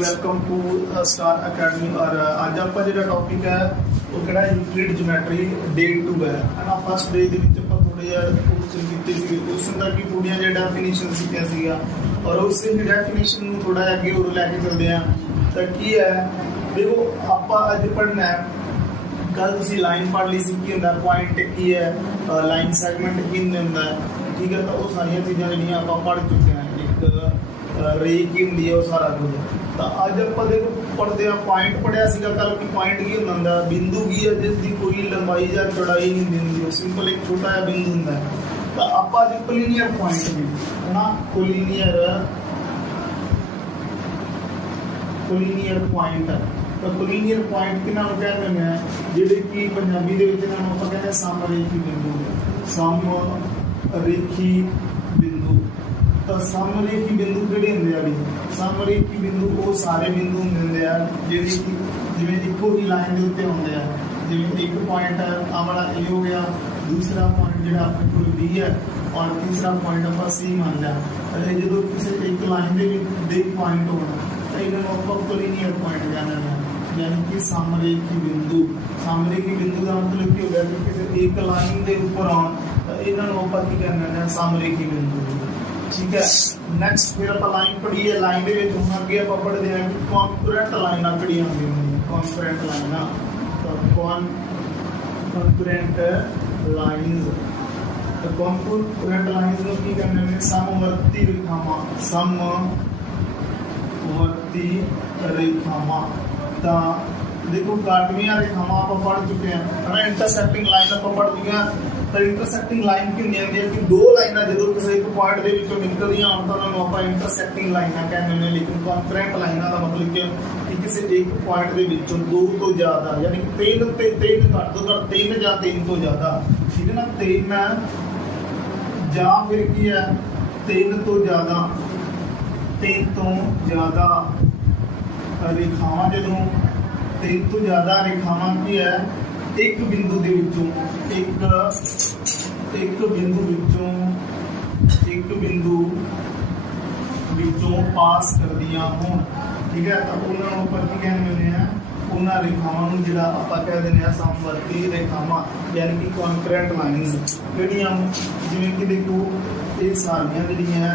Welcome to star academy. और अज आप जो टॉपिक है वो कि यूक्लिड ज्योमेट्री डे 2 है ना। फस्ट डे थोड़े क्वेश्चन किए क्वेश्चन तक की थोड़िया जो डेफिनेशन सीखिया और उस डेफिनेशन थोड़ा अगे और लैके चलते हैं। तो की है देखो आप अज पढ़ना है, कल तुम लाइन पढ़ ली सी की होंगे, पॉइंट की है, लाइन सैगमेंट की होंगे, ठीक है। तो वो सारिया चीज़ा जो आप पढ़ चुके हैं। एक रे की होंगी है वो सारा कुछ। तो अज आप देखो पढ़ते हैं पॉइंट पढ़िया कल कि पॉइंट की होंगे, बिंदु की है जिसकी कोई लंबाई या चौड़ाई नहीं दिंदी, सिंपल एक छोटा जहा बिंदु होंगे। तो आप अज कोलिनियर पॉइंट भी है ना, कोलिनियर पॉइंट। तो कोलिनियर पॉइंट कि कहते हैं जिहड़े कि पंजाबी दे विच इन्हां नूं आपां कहते हैं समरेखी बिंदु, समरेखी बिंदु। तो समरेखी बिंदु किहड़े हुंदे आ भी, समरेखी बिंदु वो सारे बिंदु हुंदे आ जिहड़े कि जिवें इक्को ही लाइन दे उत्ते हुंदे आ। जिवें एक पॉइंट आ वाला ए हो गया, दूसरा पॉइंट जिहड़ा अपने कोल बी है और तीसरा पॉइंट आपां सी मान लिया। अरे जो किसी एक लाइन दे पॉइंट होना तो इन्होंने आप कोलिनियर पॉइंट कहते हैं, यानी कि समरेखी बिंदु। समरेखी बिंदु का मतलब की हो गया कि किसी एक लाइन के ऊपर आउन तो इन्होंने आप की कहते हैं समरेखी बिंदु, ठीक है। नैक्सट फिर आप लाइन पढ़ी है, लाइन के अगे आप पढ़ते हैं कि कॉन्करेंट लाइना कड़िया होंगे, कॉन्करेंट लाइना। तो कॉन्करेंट लाइन्स, तो कॉन्करेंट लाइन्स को की कहते हैं समवर्ती रेखावां, समवर्ती रेखावां। तो देखो काटवियां रेखावां आप पढ़ चुके हैं है ना, इंटरसेक्टिंग लाइन आप पढ़ चुके हैं। तो इंटरसेक्टिंग लाइन की होंगी है कि दो लाइना जो किसी एक पॉइंट के विचों निकलदियां होण तो उन्होंने आप इंटरसेक्टिंग लाइना कहते हैं। लेकिन कॉन्करेंट लाइना का मतलब क्या कि किसी एक पॉइंट के विचों दो तो ज्यादा, यानी कि तीन घट तो घट तीन या तीन तो ज्यादा, ठीक है ना। तीन या फिर की है तीन तो ज्यादा रेखावां, जो तीन तो ज्यादा रेखावां की है एक बिंदु दे विचों एक बिंदु विचों पास कर दिया हो, ठीक है। तो उन्होंने ऊपर की कहते हैं उन्होंने रेखावां नूं जिहड़ा आपां कह दिंदे आ समवर्ती रेखावां, यानी कि कॉन्करेंट लाइन्स। जिहड़ियां जिवें कि देखो ये सारियां जिहड़ियां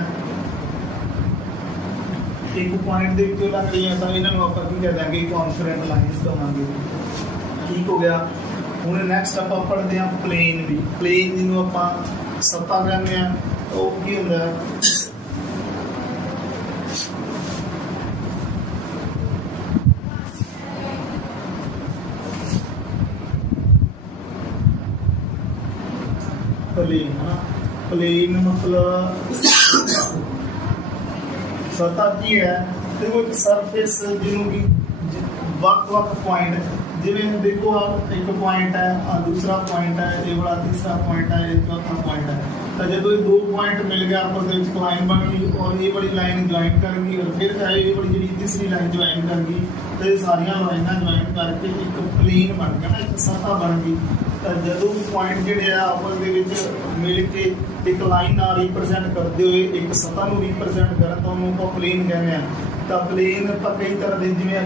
एक पॉइंट के विचों लग रही है तो इन्होंने आप कह देंगे कॉन्करेंट लाइन्स कहांगे, ठीक हो गया। हुण नैक्सट आप पढ़ते हैं प्लेन भी। प्लेन जिन्होंने आप सतह कहते हैं तो की होंदा है प्लेन, है ना। प्लेन मतलब सतह की है, देखो एक सरफेस जिन्हों की वक्त पॉइंट, जिवें देखो आप एक पॉइंट है, दूसरा पॉइंट है, ये वाला तीसरा पॉइंट है, एक चौथा पॉइंट है। तो जो ये दो पॉइंट मिल गया आपस में लाइन बन गई और ये वाली लाइन ज्वाइन कर गई और फिर ये वाली जी तीसरी लाइन ज्वाइन कर गई। तो ये सारिया लाइना ज्वाइन करके एक प्लेन बन गया ना, एक सतह बन गई। तो जो पॉइंट जोड़े आपस में मिल के एक लाइन ना रिप्रजेंट करते हुए एक सतह को रिप्रजेंट करें तो उन्होंने प्लेन कहते हैं। तो प्लेन पर कई तरह के जिवें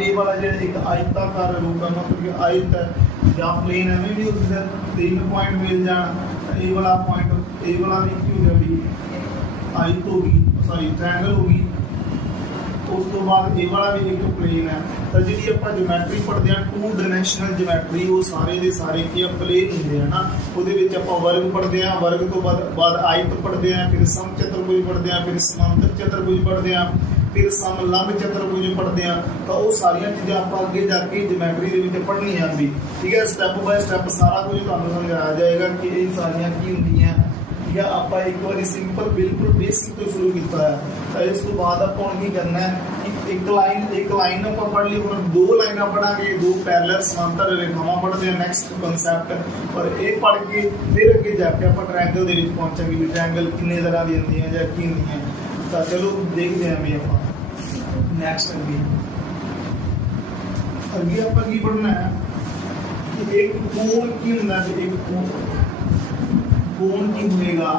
ये वाला जो एक आयताकार रूप है, मतलब कि आयत है या प्लेन है भी उससे तीन पॉइंट मिल जाए। ये वाला पॉइंट ये वाला भी की हो गया आयत होगी, सॉरी ट्रायंगल होगी। उस तो बाद ये वाला भी एक प्लेन है। तो जी आप ज्योमैट्री पढ़ते हैं टू डायमेंशनल ज्योमैट्री, वो सारे के सारे की प्लेन होंगे है ना। वो वर्ग पढ़ते हैं, वर्ग तो बाद आयत पढ़ते हैं, फिर समचतुर्भुज पढ़ते हैं, फिर समांतर चतुर्भुज पढ़ते हैं, फिर समलंब चतुर्भुज पढ़ते हैं। तो वो सारिया चीज़ा आप अगे जाके ज्योमैट्री के पढ़नी है भी, ठीक है। स्टैप बाय स्टैप सारा कुछ तुहानूं समझाया जाएगा कि ये सारिया की होंगी हैं, ठीक है। आप एक बार सिंपल बिल्कुल बेसिक तो शुरू किया है। तो इस तो बाद आप की करना है कि एक लाइन आप पढ़ ली, दो लाइना पढ़ांगे, दो पैरेलल समांतर रेखावां पढ़ते हैं, नेक्स्ट कॉन्सैप्ट। और ये पढ़ के फिर अगे जाके आप ट्रायंगल दे विच पहुंचांगे भी ट्रायंगल कितने तरह की होंदी है या की होंदी है। तो चलो देखते हैं भी आप नेक्स्ट अगे आप की पढ़ना है कि एक कोण की होंदा है, एक कोण की होएगा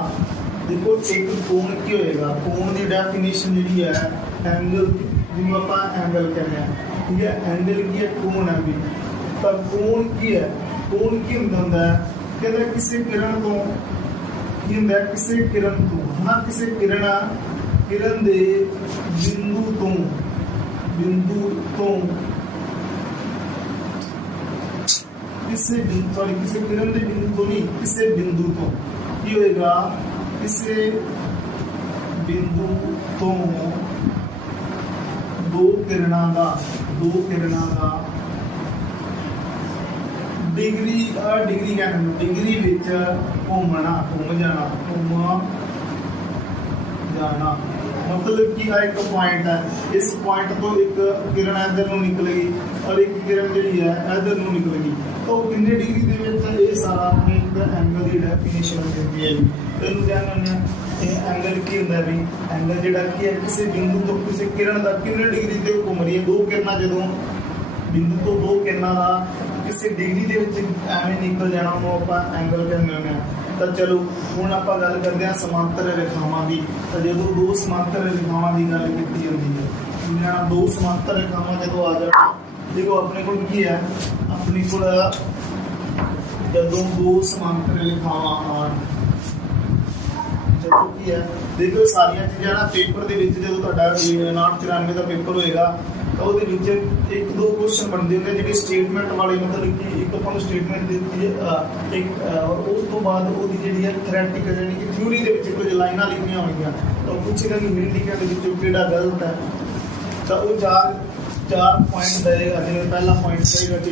देखो एक कोण की होएगा, कोण की डेफिनेशन जी है एंगल जिन्होंने आप एंगल कहने हैं, ठीक है। एंगल की है कोण है भी, तो कोण की है, कोण की होंदा है कहते किसी किरण तो की होंदा है, किसी किरण तो है ना, किसी किरण किरण दे बिंदु तो किसी किरण दे बिंदु तो नहीं, किसी बिंदु तो की होएगा, किसी बिंदु तो दो किरणा का डिग्री डिग्री क्या करना, डिग्री विच घूमना, घूम जाना मतलब कि एक पॉइंट है, इस पॉइंट तो एक किरण इधर निकलेगी और एक किरण जी है इधर निकलेगी, तो कितने डिग्री के ये सारा अपने एक एंगल की डेफिनेशन देती है। तो क्या एंगल की होंगे भी, एंगल जोड़ा की है किसी बिंदु तो किसी किरण का कितने डिग्री से घूम रही है, दो किरणा जो बिंदु तो दो किरणा का किसी डिग्री के एवं निकल जाना आप एंगल कहने। तो चलो हुण आप गल करते हैं समांतर रेखावां की। तो जो दो समांतर रेखावां की गल की होती है, दो समांतर रेखावां जो आ जाए, देखो अपने को की है, अपने को जो दो समांतर रेखावां आन जो की है, देखो सारिया चीज़ा ना पेपर के जो 59-94 का पेपर होएगा, तो वो एक दो क्वेश्चन बनते हैं जो स्टेटमेंट वाले, मतलब कि एक अपन स्टेटमेंट देती है एक, और उस तो बाद वो जी है थ्योरेटिकल यानी कि थ्योरी के कुछ लाइना लिखिया होंगे, तो पूछेगा कि मेन लिखिया केड़ा गलत है, तो वो चार पॉइंट देगा। जिन्हें पहला पॉइंट कहेगा कि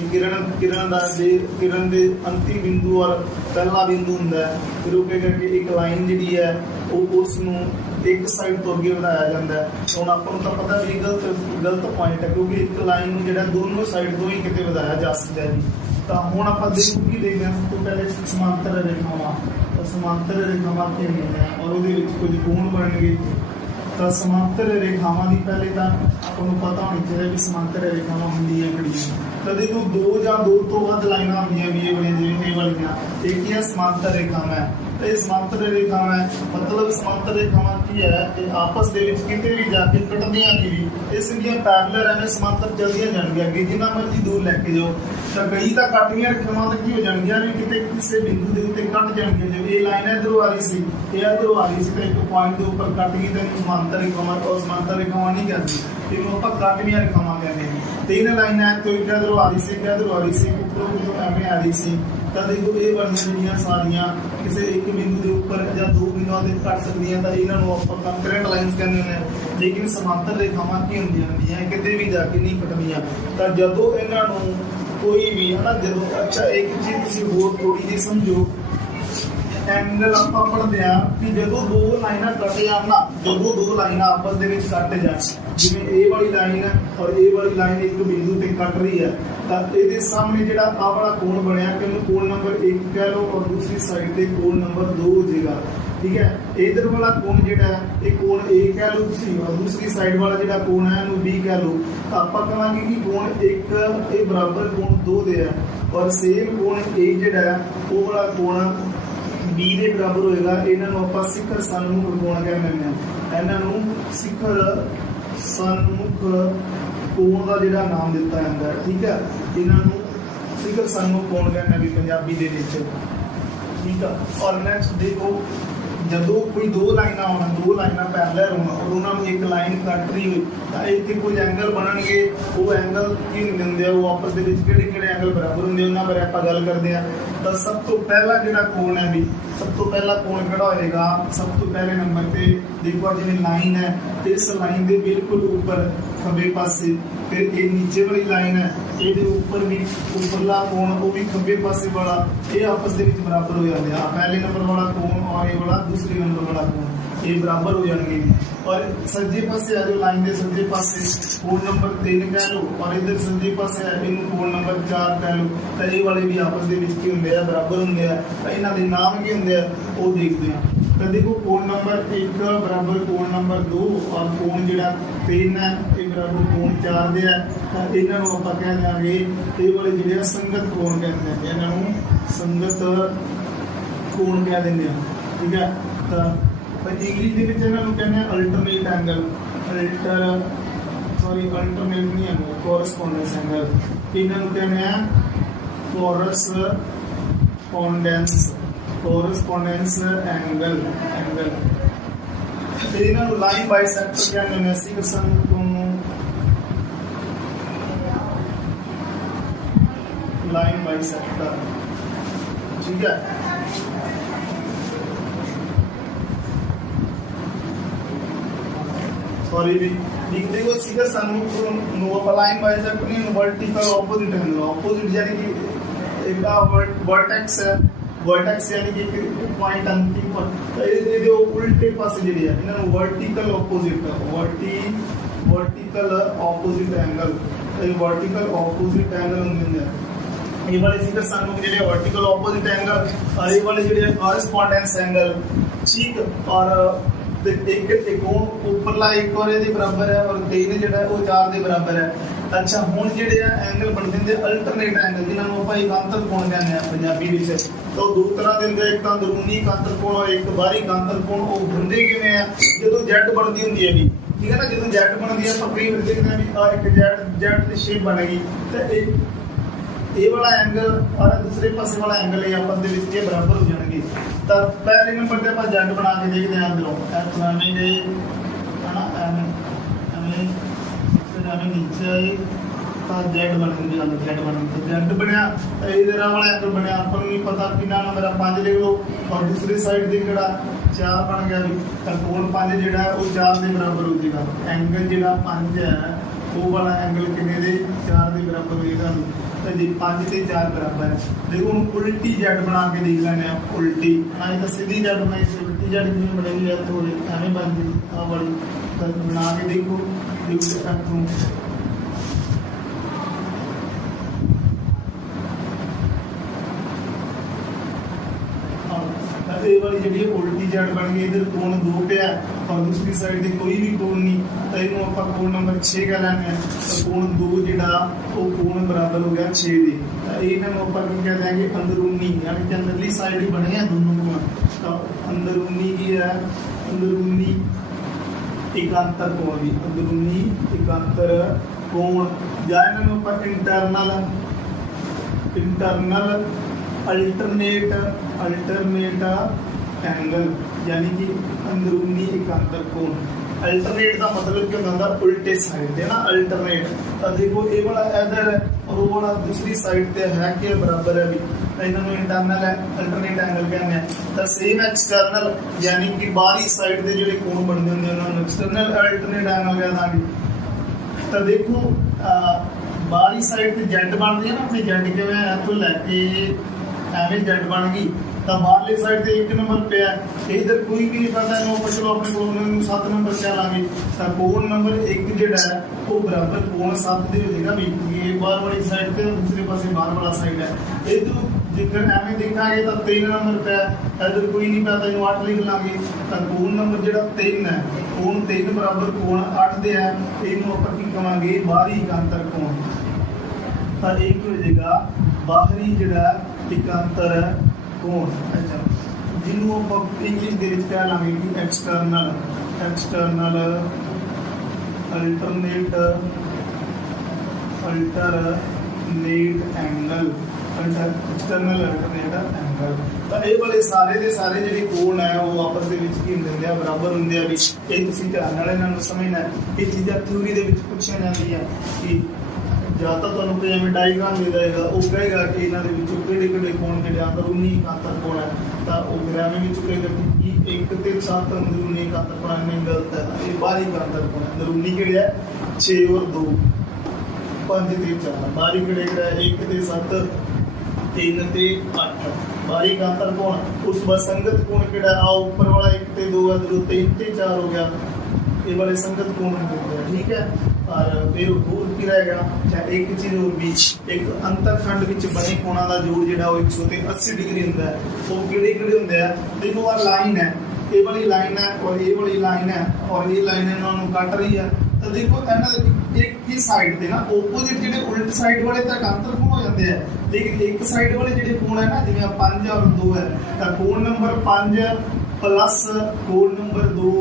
किरण के अंतिम बिंदु और पहला बिंदु होंगे, फिर वो कहेगा कि एक लाइन जी है वो उसनों एक साइड तो अगे बढ़ाया जाता है। तो हम आपको तो पता भी गलत पॉइंट है, क्योंकि एक लाइन जो दोनों साइड तो ही कितने बढ़ाया जा सकता है जी। तो हम आप देखते हैं सब तो पहले समांतर रेखावां, तो समांतर रेखावां क्या है और वो कुछ कोण बन गए। तो समांतर रेखावां की पहले तो आपको पता होनी चाहिए भी समांतर रेखावां होंदियां किहड़ियां। तो देखो दो या दो तो वध लाइनां होंदियां भी, ये वालियां जिवें ये वालियां, एक ही समांतर रेखावां है। तो ये समांतर रेखावां है, मतलब समांतर रेखावां की है कि आपस के कितने भी जाके कटदियां नहीं भी, इसलिए पैरेलल एवं समांतर चलदियां जाणगियां अगे जिन्ना मर्जी दूर लैके जाओ। तो कई तो कटदियां रेखावां तो की हो जाणगियां भी किते किसी बिंदु के उत्ते कट जाणगियां, जो ये लाइन इधरों आ रही सी, ये इधरों आ रही सी, तो एक पॉइंट के ऊपर कट गई, तो समांतर रेखावां और समांतर रेखावां नहीं कहते, इन्हों आप कटदियां रेखावां कहते हैं। तीन लाइन है, तो एक इधरों आ रही सी, एक इधरों आ रही सी, ऊपरों कुछ एवं आ रही सी। तो देखो ये बनिया जी सारिया किसी एक बिंदु के उपर या दो बिंदुओं से कट सकती हैं, तो इन्होंने आप कंकरेंट लाइन्स कहते हैं। लेकिन समांतर रेखावां की होंदियां किते भी जाके नहीं कटदियां। तो जदों इन्हों कोई भी है ना, जो अच्छा एक चीज होर थोड़ी जी समझो, एंगल आप पढ़ते हैं कि जो दो लाइना कट जान ना, जो दो लाइना आपस के कट जाए, जिवें ए वाली लाइन है और ए वाली लाइन एक बिंदु पे कट रही है, तो ये सामने जो आ वाला कोण बनया कि कोण नंबर 1 कह लो और दूसरी साइड से कोण नंबर 2 हो जाएगा, ठीक है। इधर वाला कोण जो है कोण ए कह लो तुसी, और दूसरी साइड वाला जो कोण है बी कह लो। तो आप कहेंगे कि कोण 1 बराबर कोण 2 दे है, और सेम कोण ए जो है वो वाला कोण बी के बराबर होएगा। इन्हों आप शिखर सन्मुख कोण कहते हैं, इन्हों शिखर सन्मुख कोण का जो नाम दिता जाता है, ठीक है। इन्हों शिखर सन्मुख कोण कहना भी पंजाबी दे विच, ठीक है। और नैक्सट देखो जदों कोई दो लाइना होना, दो लाइना पैरेलल होना और उन्होंने एक लाइन कट रही हुई, तो इतने कुछ एंगल बननगे, वो एंगल की होंगे वो आपस के किहड़े एंगल बराबर होंगे, उन्होंने बारे आप गल करते हैं। तो सब तो पहला जो कोण है भी, सब तो पहला कोण किहड़ा होएगा, सब तो पहले नंबर पे देखो जिवें लाइन है, इस लाइन के बिल्कुल ऊपर खब्बे पासे, फिर ये नीचे वाली लाइन है, ये ऊपर भी उपरला कोण वो भी खब्बे पासे वाला, ये आपस के बराबर हो जाते हैं। पहले नंबर वाला कोण और ये वाला दूसरे नंबर वाला कोण ये बराबर हो जाएंगे। और सज्जे पासे आ जो लाइन के सज्जे पासे कोण नंबर 3 कह लो, और इधर सज्जे पासे इन्हों कोण नंबर 4 कह लो, तो ये वाले भी आपस के होंगे बराबर होंगे। तो इन्हों के नाम की होंगे वो देखते हैं। तो देखो कोण नंबर 1 बराबर कोण नंबर 2 और कोण जो 3 है ये बराबर कोण 4 दे है। तो इन्हों आप कह देंगे ये वाले जो संगत कोण कहते हैं, इन्हों संगत कोण कह देंगे, ठीक है। तो इंग्लिश के कहते हैं अल्टरनेट एंगल, सॉरी अल्टरनेट नहीं है, कोरस्पोंडेंस एंगल इन्होंने कहने हैं कोरस्पोंडेंस एंगल इन्होंने लाइन बाइसेक्टर कहने हैं सीकसन को लाइन बाइसेक्टर, ठीक है। सॉरी भी देखो सीधा सन्मुख नो लाइन बाइसेक्टर नहीं वर्टिकल ऑपोजिट है, ऑपोजिट यानी कि एक वर्टेक्स है, वर्टेक्स यानी कि पॉइंट अंतिम पर ये जो उल्टे पासे जी है इन्होंने वर्टिकल ऑपोजिट एंगल ये वर्टिकल ऑपोजिट एंगल होंगे ये वाले सीधा सन्मुख जी वर्टिकल ऑपोजिट एंगल और ये वाले जी कॉरेस्पोंडेंस एंगल, ठीक। और एक कोण उपरला एक और ये बराबर है और तीन जेड़ा वो 4 के बराबर है। अच्छा हुण जेड़े एंगल बनते हैं अल्टरनेट एंगल जिन्हां नूं आपां एकांतर कोण कहते हैं पंजाबी विच, तो दो तरह के होंदे एक तां अंदरूनी एकांतर कोण और एक बाहरी एकांतर कोण। वो बनदे किवें आ जदों जेड बनदी हुंदी है भी, ठीक है ना, जदों जेड बनदी है आपां कई वार देखदे हां भी आ एक जेड दी शेप बनेगी ते ये वाला एंगल और दूसरे पासे वाला एंगल ये आपस दे विच बराबर हो जाएंगे। तो पहले नंबर पे आप जेड बना के देखते हैं अंदरों एवं गए है ना एवं नीचे आए तो जेड बनेंगे, जेड बनेंगे जेड बनया इधर वाला एंगल बनया आपको नहीं पता कितना नंबर 5 लिख लो और दूसरी साइड दे केड़ा 4 बन गया भी तो कोण 5 जेड़ा वो 4 के बराबर हो जाएगा। एंगल जेड़ा 5 है वो वाला एंगल कितने दे 4 के बराबर होएगा जी, 5 से 4 बराबर है। देखो हम उल्टी जेड बना के देख लेंगे, उल्टी ना तो सीधी जेड बनाई से उल्टी जेड कितनी बनेगी या तो एवं बन गई वाली बना के देखो ये वाली जी उल्टी जेड बन गई इधर कोण 2 पे है और दूसरी साइड से कोई भी कोण नहीं तो इन्हों आप कोण नंबर 6 कह लेंगे तो कोण 2 जिहड़ा वो कोण बराबर हो गया 6 दे। इन्हों आप कह देंगे अंदरूनी यानी कि अंदरली साइड ही बने हैं दोनों कोण। तो अंदरूनी की है अंदरूनी एकांतर कोण भी अंदरूनी एकांतर कोण या इन्हों आप इंटरनल अल्टरनेट एंगल यानी कि अंदरूनी एकांतर कोण। अल्टरनेट का मतलब क्या होता है उल्टे साइड है ना अल्टरनेट। तो देखो ये वाला इधर है और वो वाला दूसरी साइड पे है कि बराबर है भी इन्होंने इंटरनल है अल्टरनेट एंगल कहते हैं। तो सेम एक्सटर्नल यानी कि बाहरी साइड के जो कोण बनते होंगे उन्होंने एक्सटर्नल अल्टरनेट एंगल कहते हैं। तो देखो बाहरी साइड से जेड बनती है ना अपनी जेड के इतों लैके एवं जेड बन गई तो बाहरली साइड से 1 नंबर पे है इधर कोई भी नहीं पता है चलो अपने कोण 7 नंबर क्या लागे तो कोण नंबर 1 जेड़ा है वो बराबर कोण 7 दे हो जाएगा भी ये बाहर वाली साइड पे दूसरे पासे बाहर वाला साइड है। इधर जिधर एवं देखांगे तो 3 नंबर पे है इधर कोई नहीं पता इन्हें 8 लिख लांगे तो कोण नंबर जेड़ा 3 है कोण 3 बराबर कोण 8 दे है इन्हों आप की कहांगे बाहरी एकांतर कोण। तो एक हो जाएगा बाहरी जेड़ा एकांतर कोण। अच्छा जिन्हों आप इंग्लिश के कह लांगे कि external alternate angle external alternate angle. तो ये वाले सारे के सारे जो कोण है वो आपस के बराबर होंगे भी ये तुसीं ध्यान नाल इन्हां नूं समझना है। ये चीज़ां थ्योरी दे विच पुछियां जांदियां कि या तो तुहानूं कोई एवं डायग्राम दे देगा वो कहेगा कि इन्हां दे विचों किहड़े कोण जिहड़े अंदरूनी एकांतर कोण है तो वो फिर एवं विच कहेगा कि 1 ते 7 अंदरूनी एकांतर कोण नहीं गलत है ये बाहरी एकांतर कोण अंदरूनी किहड़े है 6 और 2 5 ते 4 बाहरी किहड़े 1 ते 7 3 ते 8 बाहरी एकांतर कोण। उस संगत कोण किहड़ा आ ऊपर वाला 1 ते 2 है 3 ते 4 हो गया ये वाले संगत कोण हो गया, ठीक है। और फिर दूर की रहेगा एक चीज और भी एक अंतरखंड विच बने कोणा दा जोड़ जिहड़ा 180 डिग्री हुंदा है वो किहड़े हुंदे आ। देखो आ लाइन है ये वाली लाइन है और ये वाली लाइन है और ये लाइन इन्होंने काट रही है। तो देखो एक ही साइड पे ना ओपोजिट जिहड़े उल्ट साइड वाले तक अंतर कोण हो जाते हैं लेकिन एक साइड वाले जिहड़े कोण है ना जिवें 5 और 2 है तो कोण नंबर 5 प्लस कोण नंबर 2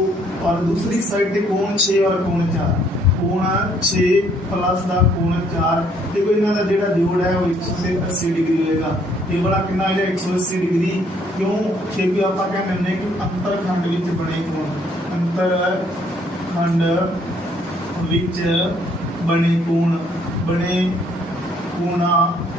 और दूसरी साइड पे कोण 6 और कोण 4 कोण 6 प्लस का कोण 4। देखो इन्हों का जोड़ा जोड़ है वो 180 डिग्री होएगा। ये वाला कितना है 180 डिग्री। क्यों? क्योंकि आप कहते हैं कि अंतरखंड विच बने कोण, अंतरखंड विच बने कोण, बने कोणा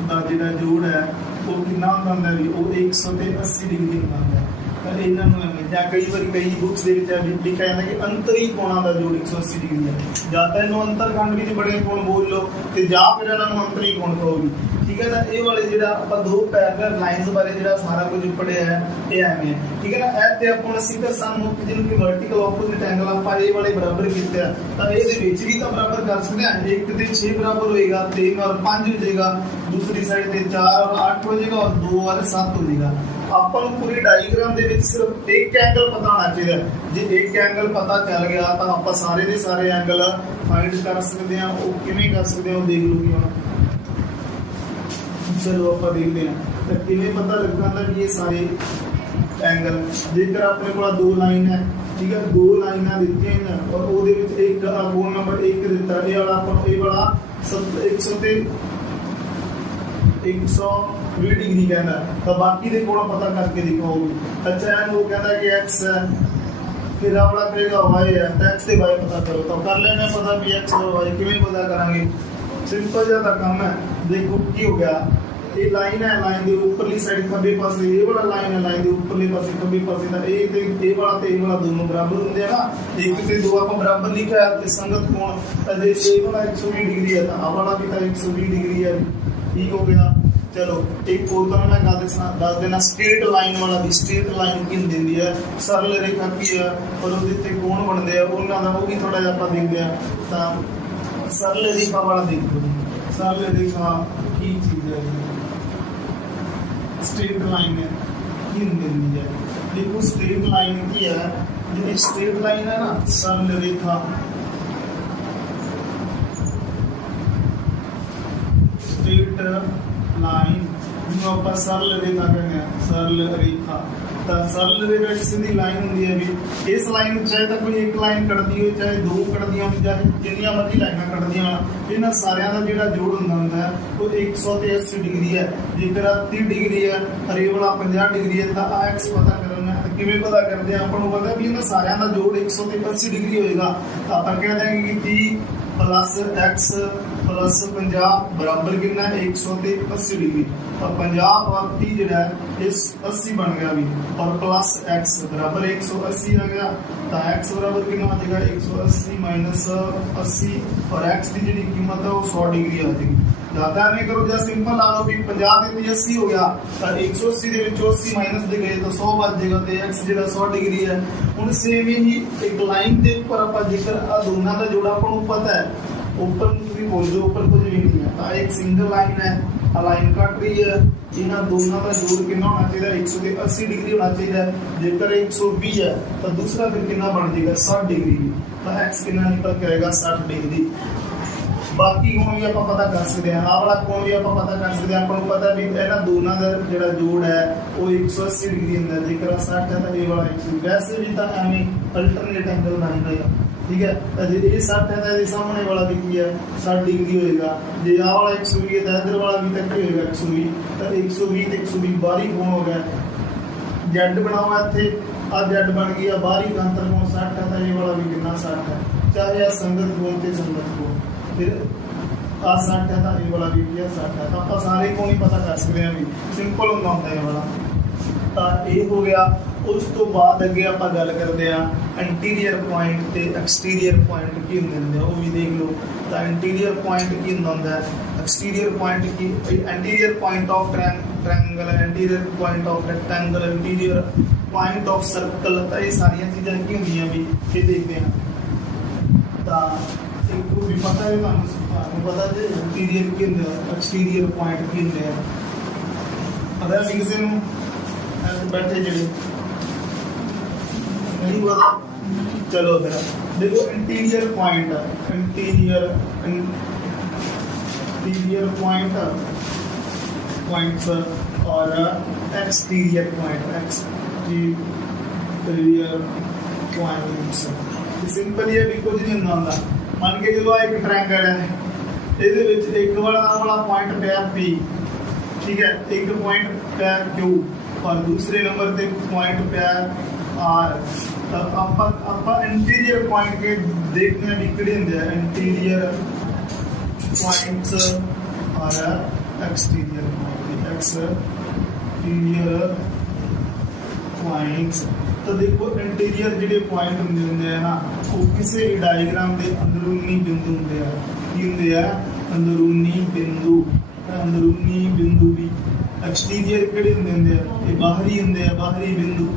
का जोड़ा जोड़ है वो कितना होता है भी वो 180 डिग्री होता है। कई बार कई बुक्स लिखा जाता है कि अंतरी कोणा का जोड़ 180 डिग्री है। या तो इन्हों अंतरखंड भी बड़े कोण बोल लो तो या फिर इन्हों अंतरी कोण कहोगी। ठीक है ना। ये वाले जो आप दो पैरेलल लाइन्स बारे जो सारा कुछ पढ़िया है ये एवं है। ठीक है ना। ऐसे अपन सिक्कर सन्मुख जिन्होंने वर्टिकल ऑपोजिट एंगल आप ये वाले बराबर किया तो ये भी तो बराबर कर सकते हैं। एक तो 6 बराबर होएगा, 3 और 5 हो जाएगा, दूसरी साइड से 4 और 8 हो जाएगा और 2 और 7 हो जाएगा। अपन पूरी डायग्राम दे विच सिर्फ एक एंगल पता होना चाहिए। जे एक एंगल पता चल गया तो आप सारे के सारे एंगल फाइंड कर सकते हैं। वो किवें कर सकते हैं देख लो कि हम चलो आप देखते हैं तो किवें पता लग जाता कि ये सारे एंगल जेकर अपने को 2 लाइन है। ठीक है, 2 लाइन दी हैं और वो एक कोण नंबर 1 दिता ये वाला अपन ये वाला 120 डिग्री कहना तो बाकी दे कोण पता करके दिखाओगे। अच्छा एंड वो कहता है कि x है, फिर आपड़ा कहेगा y है तो x से y पता करो तो कर लेना पता भी x और y किवें पता करांगे। सिंपल ज्यादा काम है। देखो की हो गया ये लाइन है, लाइन के ऊपरली साइड खब्बे पासे ये वाला लाइन है, लाइन के ऊपरले पासे खब्बे पासे दा ये वाला दोनों बराबर होंगे है ना। एक से दो आप बराबर लिखा है तो संगत कोण तो ये वाला 120 डिग्री है तो आ वाला भी तो 120 डिग्री है। ठीक हो गया। चलो एक और तो मैं दस देना स्ट्रेट लाइन वाला भी। स्ट्रेट लाइन की होंदी है, सरल रेखा की है और उसके कोण बनते हैं उन्होंने वो भी थोड़ा जिहा देखते हैं तो सरल रेखा वाला देखो। सरल रेखा की चीज है, स्ट्रेट लाइन की होंदी है। देखो स्ट्रेट लाइन की है, जो स्ट्रेट लाइन है ना सरल रेखा, स्ट्रेट लाइन जिन्हों आप सरल रेखा कहते हैं। सरल रेखा तो सरल रेखा एक सीधी लाइन होंगी है भी। इस लाइन चाहे तो कोई एक लाइन कटती हो चाहे 2 कटदी हो चाहे जिन्नियां मर्जी लाइना कटदी हो इन्होंने सारिया का जो जोड़ होंगे वो 180 डिग्री है। जेकर 30 डिग्री है और ये वाला 50 डिग्री है तो एक्स पता करना है तो किवें पता करते हैं। आपको पता भी इन्होंने सारिया का जोड़ 180 डिग्री होएगा तो आप कह देंगे कि 30 प्लस x प्लस 50 बराबर कितना 180 डिग्री और 50 और 30 जो है इस 80 बन गया भी और प्लस x बराबर 180 आ गया तो x बराबर कितना आ जाएगा 180 माइनस 80 और x की जी कीमत है वो 100 डिग्री आ जाएगी। ज्यादा नहीं करो जैसे सिंपल ला लो भी 50 से 80 हो गया तो 180 ਦੇ ਵਿੱਚੋਂ 80 माइनस दे गए तो 100 बच जाएगा तो x ਜਿਹੜਾ 100 डिग्री है। ਹੁਣ सेम ही एक लाइन के ऊपर आप जिक्र आ दोनों का जोड़ा अपन पता है ऊपर भी बोल दो ऊपर कुछ भी नहीं है तो एक सिंगल लाइन है लाइन कट रही है इन्होंने दोनों का जोड़ कितना होना चाहिए 180 डिग्री होना चाहिए। जेकर 120 है तो दूसरा फिर कितना बन जाएगा 60 डिग्री तो एक्स कितना निकल के आएगा 60 डिग्री। बाकी कोण भी आप पता कर सकते हैं। आ वाला कोण भी आप पता कर सकते हैं। आपको पता भी इन्होंने दोनों का जो जोड़ है वो 180 डिग्री होंगे। जेकर 60 है तो ये वाला 120 वैसे भी तो एवं अल्टरनेट एंगल नहीं रहेगा। ठीक है जो ये 60 है तो ये सामने वाला भी की है 60 डिग्री होएगा। जो आ वाला 120 है तो इधर वाला भी तक होएगा 120 तो 120 120 बाहरी कोण हो गया जेड बनाओ इतने आ जेड बन गया बाहरी का अंतर कोण 60 है तो ये वाला भी कितना 60 है चाहे आ संगत कोण से संगत कोण फिर आ 60 है तो ये वाला भी 60 है तो आप सारे कोण ही पता कर सकते हैं भी सिंपल होता है ये वाला तो ये हो गया। उस तो बाद अगे आप गल करते हैं एंटीरियर पॉइंट ते एक्सटीरियर पॉइंट की होंगे वो भी देख लो। तो एंटीरियर पॉइंट की होंगे एक्सटीरियर पॉइंट की anterior point of triangle anterior point of rectangle anterior point of circle तो ये सारिया चीज़ां की होंगे भी ये देखते हैं। तो एक भी पता है तुहानूं पता जो एंटीरियर की होंगे एक्सटीरियर पॉइंट की होंगे पता नहीं किसी को बैठे जो नहीं पता। चलो फिर देखो इंटीरियर पॉइंट पॉइंट्स और एक्सटीरियर पॉइंट्स सिंपल ही है भी कुछ नहीं होंदा मान के चलो एक ट्रायंगल है ਇਹਦੇ ਵਿੱਚ ਇੱਕ वाला पॉइंट ਪਿਆ P ठीक है एक पॉइंट पिया Q और दूसरे नंबर पे पॉइंट पिया R तो आप इंटीरियर पॉइंट के देखने भी किहड़े हुंदे आ इंटीरियर पॉइंट्स और एक्सटीरियर पॉइंट्स तो देखो इंटीरियर जिहड़े पॉइंट हुंदे हैं ना वो किसी भी डायग्राम के अंदरूनी बिंदु हुंदे आ की हुंदे आ अंदरूनी बिंदु भी एक्सटीरियर किहड़े हुंदे आ ये बाहरी हुंदे आ बाहरी बिंदु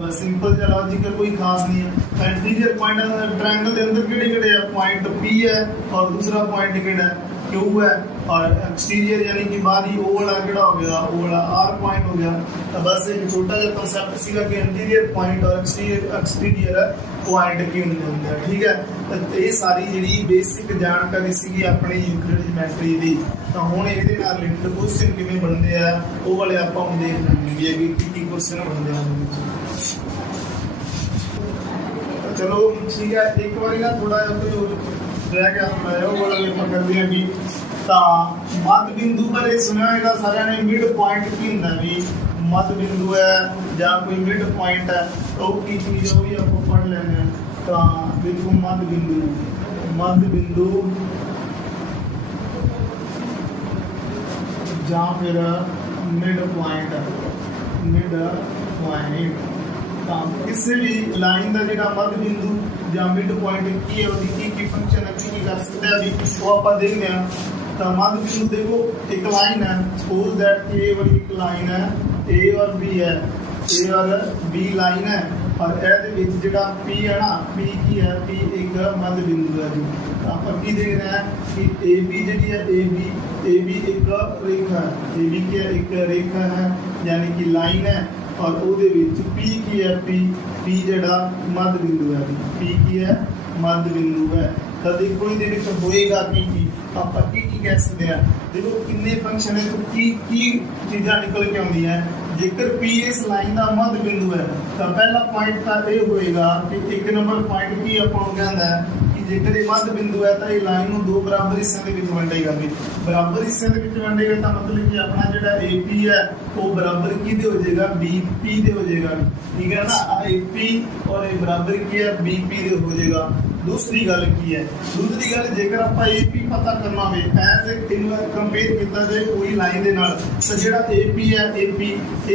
बस सिंपल सा लॉजिक है कोई खास नहीं है इंटीरियर पॉइंट ट्रायंगल के अंदर किहड़े है पॉइंट P है और दूसरा पॉइंट किहड़ा Q है और एक्सटीरियर यानी कि बाहरी ओ वाला किहड़ा हो गया ओ वाला R पॉइंट हो गया तो बस एक छोटा सा कांसेप्ट सीगा कि इंटीरियर पॉइंट और एक्सटीरियर पॉइंट की होंगे ठीक है तो ये सारी जी बेसिक जानकारी सी अपनी यूक्लिड ज्योमेट्री की तो हुण ये रिलेटेड क्वेश्चन किवें बनते हैं वो वाले आप देख लेंगे भी कि क्वेश्चन बनते हैं चलो ठीक है एक बार ना थोड़ा रह गया वो वाला पेपर कर दिया भी मध्य बिंदु पर सुना है सारे ने मिड पॉइंट की होंगे भी मध्य बिंदु है या कोई मिड पॉइंट है तो की चीज है वो भी आपको पढ़ लेना तो देखो मध्य बिंदु या फिर मिड पॉइंट किसी भी लाइन का जो मध्य बिंदु या मिड पॉइंट की है की फंक्शन है की कर सकते हैं वो आप देखते हैं तो मध्य बिंदु देखो एक लाइन है सपोज दैट ए वाली एक लाइन है ए और बी है ए और बी लाइन है और जो P है ना P की है P एक मध्य बिंदु है जी तो आप की देख रहे हैं कि ए बी जी है ए बी एक रेखा है ए बी की एक रेखा है यानी कि लाइन है और ਉਹਦੇ ਵਿੱਚ P की है P ਜਿਹੜਾ मध्य बिंदु है P की है मध्य बिंदु है तो देखो ਇਹਦੇ ਵਿੱਚ ਹੋਏਗਾ ਕੀ ਆਪਾਂ ਕੀ कह सकते हैं देखो कितने फंक्शन है तो की चीज़ां निकल के आती हैं जेकर P इस लाइन का मध्य बिंदु है तो पहला पॉइंट का ये होएगा कि एक नंबर पॉइंट की अपन कहता है कि जेकर ये मध्य बिंदु है तो ये लाइन को दो बराबर हिस्सों के विच वंडेगा भी बराबर हिस्सों के विच वंडेगा तो मतलब कि अपना जो AP है वो बराबर की दे हो जाएगा BP दे हो जाएगा ठीक है ना AP और ये बराबर की है BP दे हो जाएगा दूसरी गल की है दूसरी गल जेकर आप AP पता करना हो एज ए कंपेयर किया जाए कोई लाइन के नाल तो जो AP है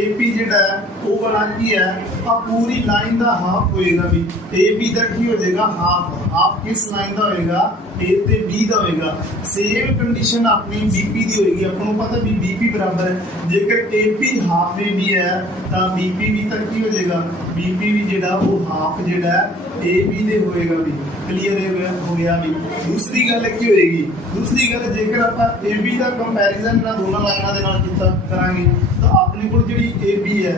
AP जो वो वाला की है आ पूरी लाइन का हाफ होएगा भी AP का की हो जाएगा हाफ किस लाइन का होएगा A ते B का होएगा सेम कंडीशन अपनी BP की होएगी अपन को पता भी BP बराबर है जेकर AP हाफ AB है तो BP भी तक की हो जाएगा BP भी जेड़ा वो हाफ जेड़ा AB दे होएगा भी क्लियर हो गया भी दूसरी गल की होएगी दूसरी गल जेकर आप AB का कंपैरिजन ना दोनों लाइनों के नाल कीता करांगे तो अपने को जिहड़ी AB है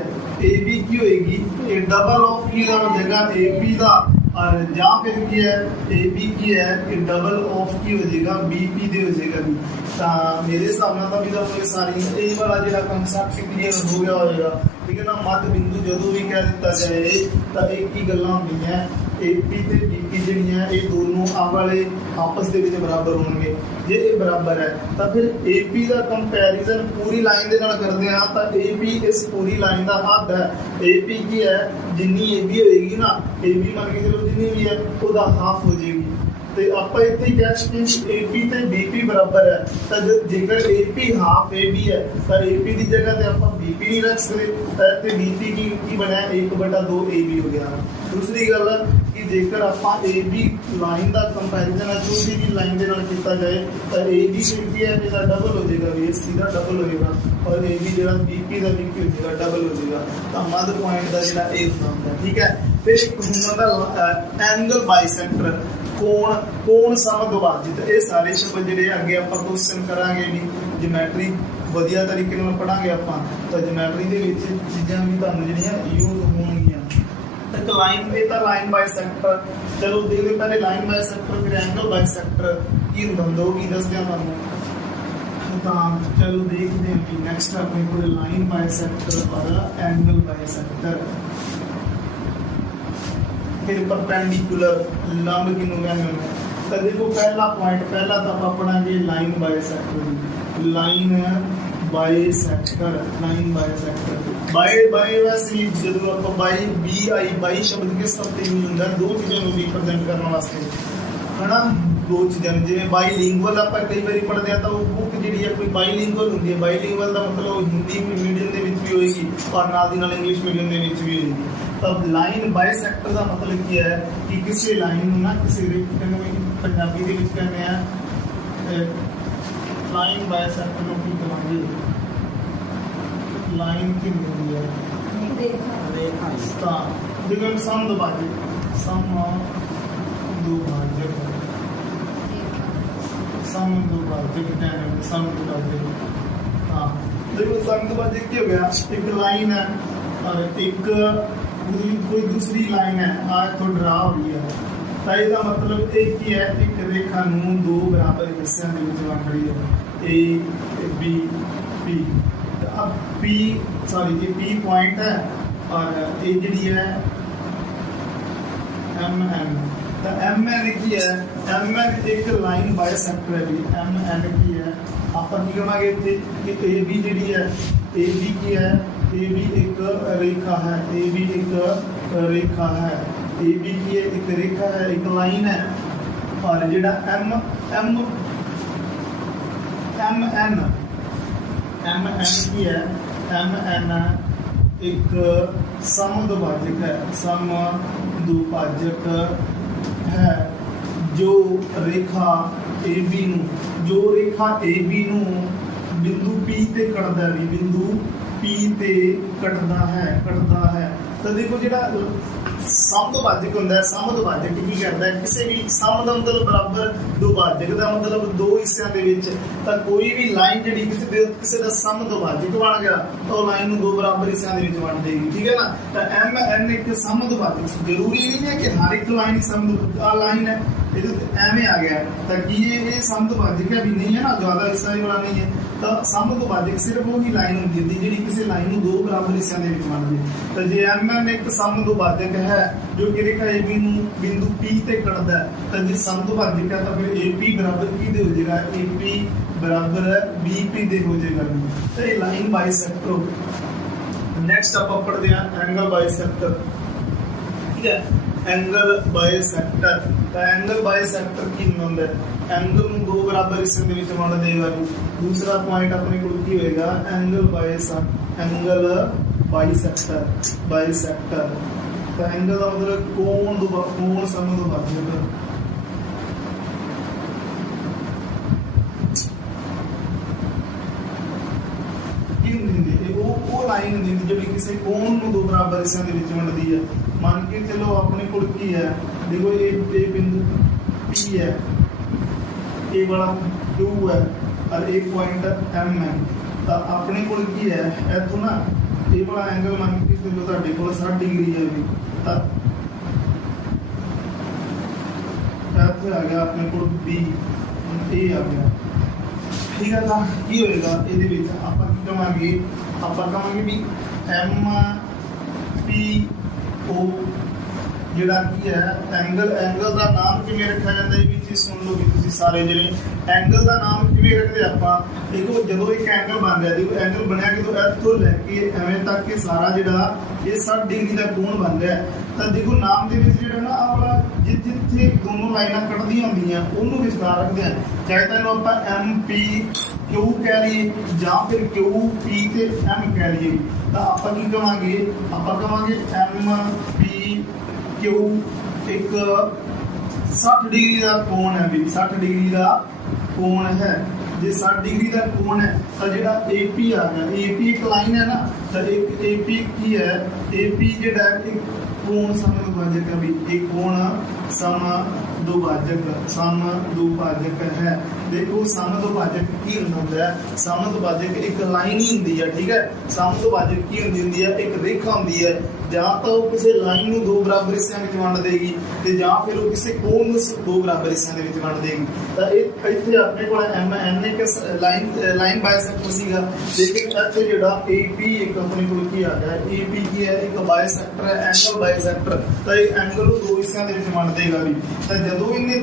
AB की होएगी ये डबल ऑफ की हो जाएगा AP का और या फिर की है AB की है कि डबल ऑफ की हो जाएगा BP दे हो जाएगा भी तो मेरे हिसाब नाल तो भी तो सारी ये वाला जो कंसेप्ट क्लियर हो गया होगा ठीक है ना मध्य बिंदु जो भी कह दिता जाए तो एक ही गल्लां होंदियां AP ते BP जिहड़ियां ये दोनों वाले आपस के बराबर होंगे जे ये बराबर है तो फिर AP का कंपैरिजन पूरी लाइन के नाल करते हैं तो AP इस पूरी लाइन का हद है AP की है जिन्नी AB होएगी ना AB मान के चलो जिन्नी भी है उसका हाफ हो जाएगी तो आप इतने कह सकते हैं AP ते BP बराबर है तो जेकर AP हाफ AB है तो AP की जगह पे आप BP नहीं रख सकते तो BP की बना 1/2 AB हो गया दूसरी गल कि जेकर आप AB लाइन का कंपैरिजन है किसी भी लाइन के नाल किया जाए तो AB की है इसका डबल हो जाएगा BC का डबल होएगा और AB जो BP का BP हो जाएगा डबल हो जाएगा तो मध्य पॉइंट का जो ए होता है ठीक है फिर एक होंदा एंगल बाइसेक्टर कोण समद्विभाजित ये सारे शब्द जिहड़े अगे आपां क्वेश्चन करांगे भी ज्योमेट्री वधिया तरीके नाल पढ़ांगे आपां तो ज्योमेट्री दे विच चीज़ां भी तुहानूं जिहड़ियां यूज होणगीਆਂ एक लाइन पे तो लाइन बाइसेक्टर चलो देखते पहले लाइन बाइसेक्टर फिर एंगल बाइसेक्टर की होंदा होगी दसदे तुहानूं तो चलो देखते हैं कि नेक्स्ट अपने को लाइन बाइसेक्टर और एंगल बाइसेक्टर फिर परपेंडिकुलर लंब किनू कहने होंगे। तो देखो पहला पॉइंट, पहला तो आप पढ़ांगे line bisector, line bisector, line bisector. बाय वैसे ही जदों आप बाई बी आई बाई शब्द किस हफ्ते यूज होंदा दो चीज़ों को रिप्रेजेंट करने वास्ते है ना, दो चीज़ां जिवें बाईलिंगुअल आप कई बार पढ़ते हैं तो बुक जी है कोई बाईलिंगुअल होंगी है। बाईलिंगुअल का मतलब हिंदी मीडियम के भी होएगी और नाल दी नाल इंग्लिश मीडियम के भी होएगी। तब लाइन बाइसेक्टर का मतलब क्या है कि किसी लाइन ना किसी पंजाबी के विच कहने हैं लाइन बाइसेक्टर को की करांगे, लाइन की होती है रेखा हाँ देखो समद्विभाजक, समद्विभाजक, समद्विभाजक कहने समद्विभाजक। हाँ देखो समद्विभाजक क्या हो गया, एक लाइन है और एक कोई दूसरी लाइन है आज तो ड्रा हो रही है, तो इसका मतलब एक ही है एक रेखा नू दो बराबर हिस्सों में वंड रही है ए बी पी। अब पी सॉरी ये पी पॉइंट है और ये जी है एम एन। तो एम एन की है, एम एन एक लाइन बाइसेक्टर है भी एम एन की है। आप की कहेंगे कि ए बी जी है, ए बी की है, ए बी एक रेखा है, ए बी एक रेखा है, ए बी की एक रेखा है एक लाइन है और जेड़ा M M M N M N की है, एम एन एक समद्विभाजक है, समद्विभाजक है जो रेखा ए बी नू, जो रेखा ए बी नू बिंदु पी ते कटदा भी बिंदु पी ते कटदा है तो देखो जेड़ा समद्विभाजक होंदा है, समद्विभाजक की करदा है किसी भी सम दा मतलब बराबर दुभाजक दा मतलब दो हिस्सों दे विच तां कोई भी लाइन जेडी किसी दा समद्विभाजक बन गया तो लाइन नू दो बराबर हिस्सों दे विच वंड देगी, ठीक है ना। तो एम एन एक समद्विभाजक जरूरी नहीं है कि हर एक लाइन समद्विभाजक आ लाइन है एवं आ गया ताकि ये समद्विभाजक है भी नहीं है ना, ज्यादा हिस्सा वाला नहीं है। तो समद्विभाजक सिर्फ वही लाइन होती है जी किसी लाइन को दो बराबर हिस्सों में वंडदी। तो जे एम एन एक समद्विभाजक है जो कि रेखा ए बी बिंदु पी ते कटदा है तो जे समद्विभाजक है तो फिर ए पी बराबर की दे हो जाएगा, ए पी बराबर बी पी दे हो जाएगा। तो ये लाइन बाइसेक्टर। नेक्स्ट आप पढ़ते हैं एंगल बाइसेक्टर, ठीक है। एंगल बाइसेक्टर, तो एंगल बाइसेक्टर की होंदा है एंगल नू दो बराबर हिस्सों में वंड देगा। दूसरा पॉइंट अपने को की होएगा एंगल बाइसेक्टर, बाइसेक्टर। तो एंगल का मतलब कोण समद्विभाजक। वो लाइन होंदी जी किसी कोण नू दो बराबर हिस्सों में वंडदी है। मान के चलो अपने को की है देखो ये बिंदु पी है, ये वाला क्यू है और एक पॉइंट एम है। तो अपने को की है इथों ना ये वाला एंगल मान के चलो तुहाडे कोल 60 डिग्री है भी तो आ गया अपने को बी ए आ गया, ठीक है। तो की होएगा ਇਹਦੇ ਵਿੱਚ ਆਪਾਂ ਕੀ ਕਹਾਂਗੇ ਵੀ एम पी ओ ਜਿਹੜਾ ਕੀ ਹੈ एंगल ਦਾ ਨਾਮ ਕਿਵੇਂ ਰੱਖਿਆ ਜਾਂਦਾ ਇਹ ਵੀ ਚੀਜ਼ ਸੁਣ ਲਓ ਵੀ ਤੁਸੀਂ ਸਾਰੇ ਜਿਹੜੇ एंगल ਦਾ ਨਾਮ ਕਿਵੇਂ ਰੱਖਦੇ ਆਪਾਂ ਦੇਖੋ ਜਦੋਂ ਇੱਕ एंगल ਬਣ ਰਿਹਾ ਦੇਖੋ एंगल ਬਣਿਆ ਕਿ ਤੋਂ ਇੱਥੋਂ ਲੈ ਕੇ ਐਵੇਂ ਤੱਕ ਕਿ ਸਾਰਾ ਜਿਹੜਾ ਇਹ 60 ਡਿਗਰੀ ਦਾ ਕੋਣ ਬਣ ਰਿਹਾ ਤਾਂ ਦੇਖੋ ਨਾਮ ਦੇ ਵਿੱਚ ਜਿਹੜਾ ਨਾ ਆਪਣਾ ਜਿੱਥੇ ਦੋਨੋਂ ਲਾਈਨਾਂ ਕੱਟਦੀਆਂ ਹੁੰਦੀਆਂ ਉਹਨੂੰ ਵਿਚਕਾਰ ਰੱਖਦੇ ਆ, ਚਾਹੇ ਤਾਂ ਇਹਨੂੰ ਆਪਾਂ ਐਮ ਪੀ क्यू कह लीए या फिर क्यू पी ते एम कह लीए। तो आप की कहांगे एम पी क्यू एक 60 डिग्री का कोण है भी 60 डिग्री का कोण है। जे 60 डिग्री का कोण है तो जो ए पी आ गया, ए पी एक लाइन है ना, तो एक ए पी की है ए पी जो एक कोण समद्विभाजक है भी एक कोण समद्विभाजक है। देखो समद्विभाजक की होंदा है, समद्विभाजक एक लाइन ही होंदी है, ठीक है। समद्विभाजक की होंदी है, एक रेखा होंदी है, ਜਾਂ ਤਾਂ ਉਹ ਕਿਸੇ ਲਾਈਨ ਨੂੰ ਦੋ ਬਰਾਬਰ ਹਿੱਸਿਆਂ ਵਿੱਚ ਵੰਡ ਦੇਗੀ ਤੇ ਜਾਂ ਫਿਰ ਉਹ ਕਿਸੇ ਕੋਣ ਨੂੰ ਦੋ ਬਰਾਬਰ ਹਿੱਸਿਆਂ ਦੇ ਵਿੱਚ ਵੰਡ ਦੇਗੀ। ਤਾਂ ਇਹ ਇੱਥੇ ਆਪਣੇ ਕੋਲ ਐਨ ਇੱਕ ਲਾਈਨ ਬਾਇਸੈਕਟਰ ਸੀਗਾ, ਲੇਕਿਨ ਇੱਥੇ ਜਿਹੜਾ AP ਇੱਕ ਆਪਣੇ ਕੋਲ ਕੀ ਆ ਗਿਆ, AP ਕੀ ਹੈ, ਇੱਕ ਬਾਇਸੈਕਟਰ ਹੈ, ਐਂਗਲ ਬਾਇਸੈਕਟਰ। ਤਾਂ ਇਹ ਐਂਗਲ ਨੂੰ ਦੋ ਹਿੱਸਿਆਂ ਦੇ ਵਿੱਚ ਵੰਡ ਦੇਗਾ ਵੀ। ਤਾਂ ਜਦੋਂ ਇਹਨੇ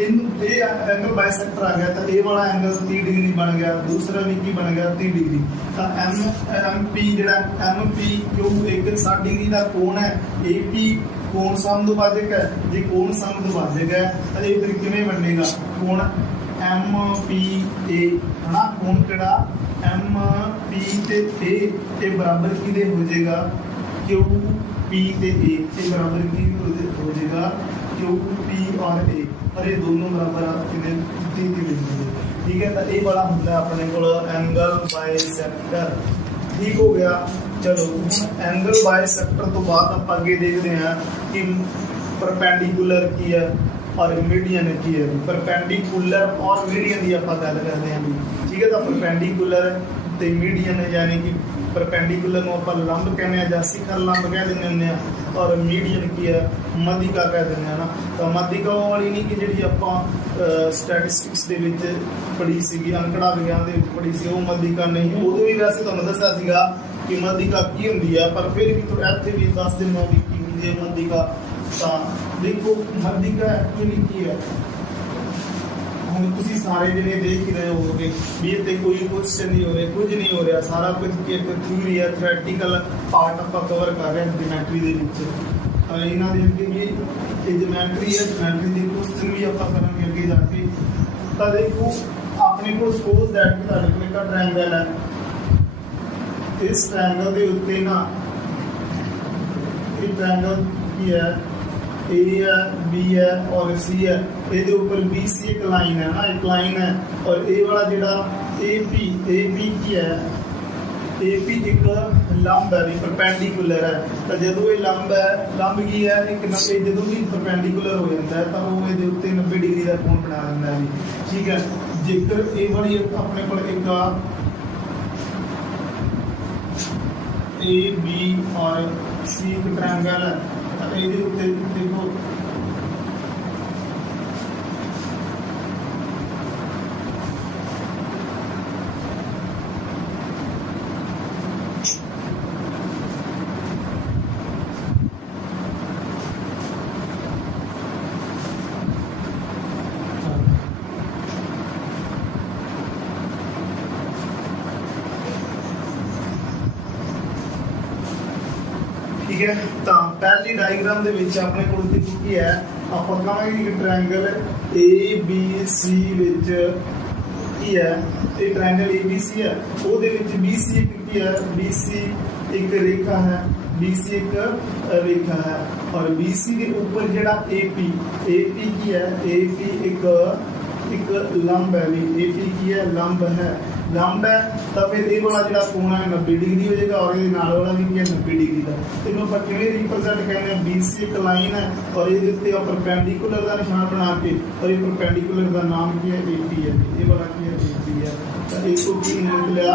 ਇਹ एंगल बाइसेक्टर आ गया तो ये वाला एंगल 30 डिग्री बन गया, दूसरा भी की बन गया 30 डिग्री। तो MP ਜਿਹੜਾ MP क्यों एक 60 डिग्री का कोण है, AP कोण समद्विभाजक है, ये कोण समद्विभाजक है तो ये फिर किवें बनेगा, कोण MPA है ना, कोण केड़ा MP ते A ये बराबर किदे हो जाएगा, QP ते A ये बराबर की हो जाएगा QP और A, और ये दोनों बराबर कितने 30 डिग्री, ठीक है। तो ये वाला होता है अपने को एंगल बाइसेक्टर, ठीक हो गया। चलो एंगल बाइसेक्टर तो बाद आप आगे देखते हैं कि परपेंडिकुलर की है और मीडियन की है। परपेंडिकुलर और मीडियन की आप गल करते हैं भी, ठीक है। तो परपेंडिकुलर ते मीडियन यानी कि परपेंडिकुलर ਨੂੰ ਆਪਾਂ ਲੰਬ ਕਹਿੰਦੇ ਆ ਜਾਂ ਸਿਖਰ ਲੰਬ ਕਹਿ ਦਿੰਦੇ ਹੁੰਦੇ ਆ, ਔਰ ਮੀਡੀਅਨ ਕੀ ਹੈ, ਮੱਧਿਕਾ ਕਹਿ ਦਿੰਦੇ ਆ ਨਾ। ਤਾਂ ਮੱਧਿਕਾ ਉਹ ਵਾਲੀ ਨਹੀਂ ਕਿ ਜਿਹੜੀ ਆਪਾਂ ਸਟੈਟਿਸਟਿਕਸ ਦੇ ਵਿੱਚ ਪੜ੍ਹੀ ਸੀਗੀ, ਅੰਕੜਾ ਵਿਗਿਆਨ ਦੇ ਵਿੱਚ ਪੜ੍ਹੀ ਸੀ, ਉਹ ਮੱਧਿਕਾ ਨਹੀਂ। ਉਦੋਂ ਵੀ ਵੈਸੇ ਤੁਹਾਨੂੰ ਦੱਸਿਆ ਸੀਗਾ ਕਿ ਮੱਧਿਕਾ ਕੀ ਹੁੰਦੀ ਆ, ਪਰ ਫਿਰ ਵੀ ਤੁਹਾਨੂੰ ਇੱਥੇ ਵੀ ਦੱਸ ਦਿੰਦਾ ਵੀ ਕੀ ਹੁੰਦੀ ਹੈ ਮੱਧਿਕਾ। ਤਾਂ ਦੇਖੋ ਮੱਧਿਕਾ ਐਕਚੁਅਲੀ ਕੀ ਹੈ, ਹੁਣ ਤੁਸੀਂ ਸਾਰੇ ਜਿਹੜੇ ਦੇਖ ਹੀ ਰਹੇ ਹੋਗੇ ਵੀ ਇੱਥੇ ਕੋਈ ਕੁਐਸਚਨ ਨਹੀਂ ਹੋ ਰਿਹਾ, ਕੁਝ ਨਹੀਂ ਹੋ ਰਿਹਾ, ਸਾਰਾ ਕੁਝ ਇੱਕ ਥਿਊਰੀ ਹੈ, ਥਿਓਰੈਟੀਕਲ ਪਾਰਟ ਆਪਾਂ ਕਵਰ ਕਰ ਰਹੇ ਹਾਂ ਜਿਓਮੈਟਰੀ ਦੇ ਵਿੱਚ। ਇਹਨਾਂ ਦੇ ਅੱਗੇ ਵੀ ਇਹ ਜਿਓਮੈਟਰੀ ਹੈ, ਜਿਓਮੈਟਰੀ ਦੇ ਕੁਐਸਚਨ ਵੀ ਆਪਾਂ ਕਰਾਂਗੇ ਅੱਗੇ ਜਾ ਕੇ। ਤਾਂ ਦੇਖੋ ਆਪਣੇ ਕੋਲ ਸਪੋਜ਼ ਦੈਟ ਤੁਹਾਡੇ ਕੋਲ ਇੱਕ ਟ੍ਰਾਇੰਗਲ ਹੈ, ਇਸ ਟ੍ਰਾਇੰਗਲ ਦੇ ਉੱਤੇ ਨਾ ਇਹ ਟ੍ਰਾਇੰਗਲ ਕੀ ਹੈ, A है, B है और C है, ये ऊपर BC एक लाइन है ना, एक लाइन है, और A वाला जेड़ा AP की है, AP एक लंब है, परपेंडिकुलर है। तो जो ये लंब है, लंब की है एक 90, जो भी परपेंडिकुलर हो जाता है तो वो ये उत्ते 90 डिग्री का कोण बना देता है, ठीक है। जेकर A वाली अपने को एक AB और C एक ट्रायंगल है, ਇਹਦੇ ਉੱਤੇ ਦੇਖੋ ठीक है। तो पहली डायग्राम ਦੇ ਵਿੱਚ ਆਪਣੇ ਕੋਲ ਕੀ ਹੈ, ਆਪਾਂ ਕਹਾਂਗੇ ਕਿ ਟ੍ਰਾਇੰਗਲ ABC ਵਿੱਚ ਕੀ ਹੈ, ਇਹ ਟ੍ਰਾਇੰਗਲ ABC ਹੈ, ਉਹਦੇ ਵਿੱਚ BC ਕੀ ਹੈ, BC ਇੱਕ ਰੇਖਾ ਹੈ, BC ਇੱਕ ਰੇਖਾ ਹੈ, और BC ਦੇ ਉੱਪਰ ਜਿਹੜਾ AP ਕੀ ਹੈ, AP ਇੱਕ लंब है भी, AP की है लंब है, लंब है तो फिर ये वाला जो कोण है 90 डिग्री हो जाएगा, और ये नाल वाला भी क्या 90 डिग्री का। तो आप किवें रिप्रेजेंट करते हैं, BC एक लाइन है और ये उत्ते परपेंडिकुलर का निशान बना के, और ये परपेंडिकुलर का नाम की है AP है, ये वाला की है AP है। तो इसको की निकलिया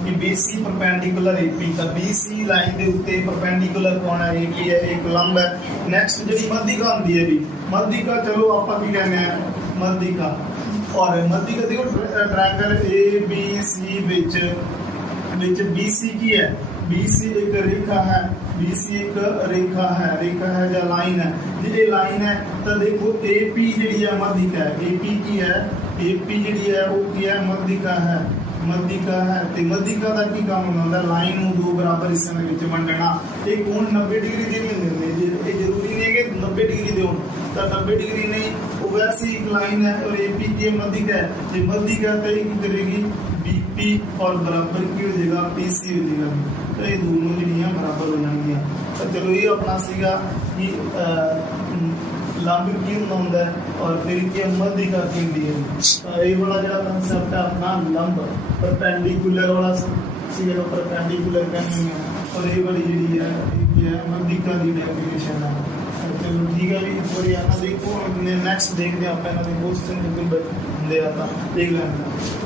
कि BC परपेंडिकुलर AP, तो BC लाइन के उत्ते परपेंडिकुलर कोण है AP है, एक लंब है। नैक्सट जी मध्यिका होंदी है भी, मध्यिका चलो आप की कहने हैं मध्यिका, और मध्यिका देखो ट्रायंगल ABC विच BC की है, BC एक रेखा है, BC एक रेखा है या लाइन है, जी लाइन है। तो देखो AP जी है मध्यिका है, AP की है, AP जी है वो की है मध्यिका है, मध्यिका है। तो मध्यिका का की काम होता है, लाइन में दो बराबर हिस्सों में वंडना। ये कोण 90 डिग्री के नहीं होंगे, ये जरूरी नहीं है कि 90 डिग्री दे, तो 90 डिग्री नहीं, वो वैसे एक लाइन है और AP की मध्यिका है, ये मध्यिका तय की करेगी BP और बराबर की हो जाएगा PC हो जाएगा। तो ये दोनों ਜਿਹੜੀਆਂ बराबर हो जाएंगी। तो चलो ये अपना सीगा कि लंब की होंदा है और फिर की मध्यिका की होंदी है। तो ये वाला जो कंसेप्ट है अपना लंब परपेंडिकुलर वाला सीगा, परपेंडिकुलर कहते हैं, और ये वाली जी है मध्यिका की डेफिनेशन है। चलो ठीक है भी एक बार आना देखो नेक्स्ट देखते हैं आप क्वेश्चन बिल्कुल ਹੁੰਦੇ ਆ ਤਾਂ ਦੇਖ ਲੈਂਦੇ